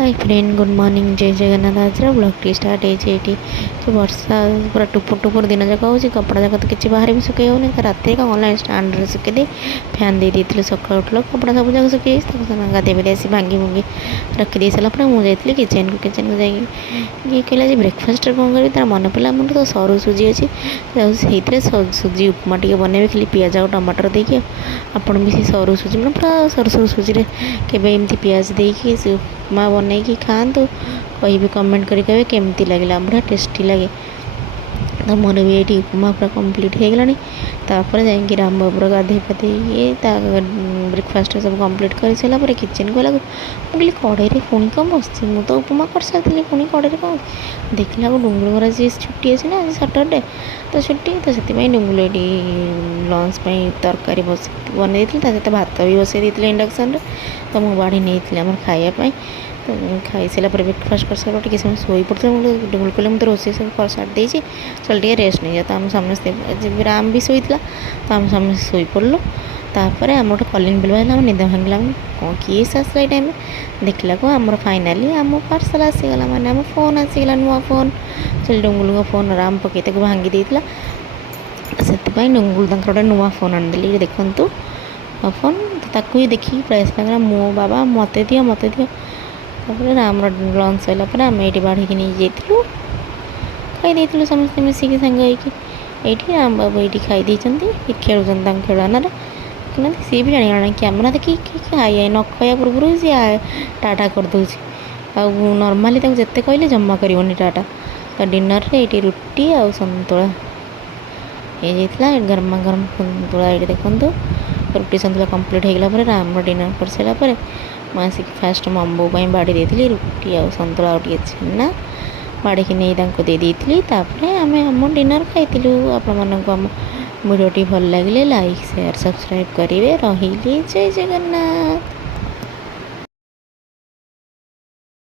Hi friend good morning जय जगन्नाथ आज blog T start होती जो वर्षा पूरा टुपुर टुपुर दिन जाक हो कपड़ा जाक तो किसी बाहर भी सुखे होनी रात का ऑनलाइन स्टाण्ड सुखे दे फैन दे दी सका उठल कपड़ा सब जाक सुखे गाधे पाधे आसी भांगी भुंगी रखिदे सारापर मुझे किचेन को जाइए कहला ब्रेकफास्ट कौन करी तार मन पड़ा मुझे तो सरू सुजी अच्छी से सुजी उपमा टे बनइबे खाली पिज और टमाटर देकी आपड़ भी सरू सुजी मैंने पूरा सरू सरू सुजी केमती पिज देकी उपमा बनई कि खातु कह कमेंट करेंगे केमती लगे पूरा टेस्टी लगे तो मोर भी ये उपमा पूरा कम्प्लीट हो गलानी तापर जाकि राम बाबूर गाधे पाधे ब्रेकफास्ट सब कम्प्लीट कर सारापर किचेन को लगू मुझे कड़े पुणी कम बस मुझे तो उपमा कर सारी पुणी कड़े कौन देखला डुंगुर आज छुट्टी अच्छे ना आज सैटरडे तो छुट्टी तो से डुंगुल ये लंच तरकारी बस बनई सहित भात भी बसई देते इंडक्शन तो मुझे बाढ़ी नहीं आम खायापी तो खाई सारापर ब्रेकफास्ट कर सारा टे समय शोई पड़ता डुंगुल कहले मुझे रोसे सब कर सारी चल टे रेस्ट नहीं जाता आम समस्ते राम भी शोता तो आम समस्त शोई पड़ल तापर आम गोटे कलिंग बेल बाजला निद भांगला कौन किए आसला टाइम देखला को आम फाइनाली आम पार्सल आसीगला माने आम फोन आसीगला नुआ फोन चल डुंगुल फोन राम पकई ताको भांगी देता से डुंगुल गोटे नुआ फोन आनीदेली देखु फोन ताकू ही देखिए प्राइस लगा मो बाबा मत दियो तापर राम लंच सरापर आम ये बाढ़ की नहीं जाइलु खाई समस्ते मिसिकी सांग ये राम बाबू ये खाई खेलुं खेलाना सी भी जाना कैमेरा देखिए खाई न खाया पूर्व सी टाटा करदे नर्माली जिते कहले जमा करनी टाटा तो डिनर रे ये रुटी आ सतुला ये गरमा गरम सतुला ये देखु रुटी सतुला कम्प्लीट हो गला राम डिनर कर सारापर मुझे फास्ट मम्बू बाड़ी देती रुटी आ सतुला और छेना बाड़ी की नहीं दे दी आम आम डिनर खाई आपण भिडियोटी भल लगे लाइक शेयर सब्सक्राइब करेंगे रही जय जगन्नाथ।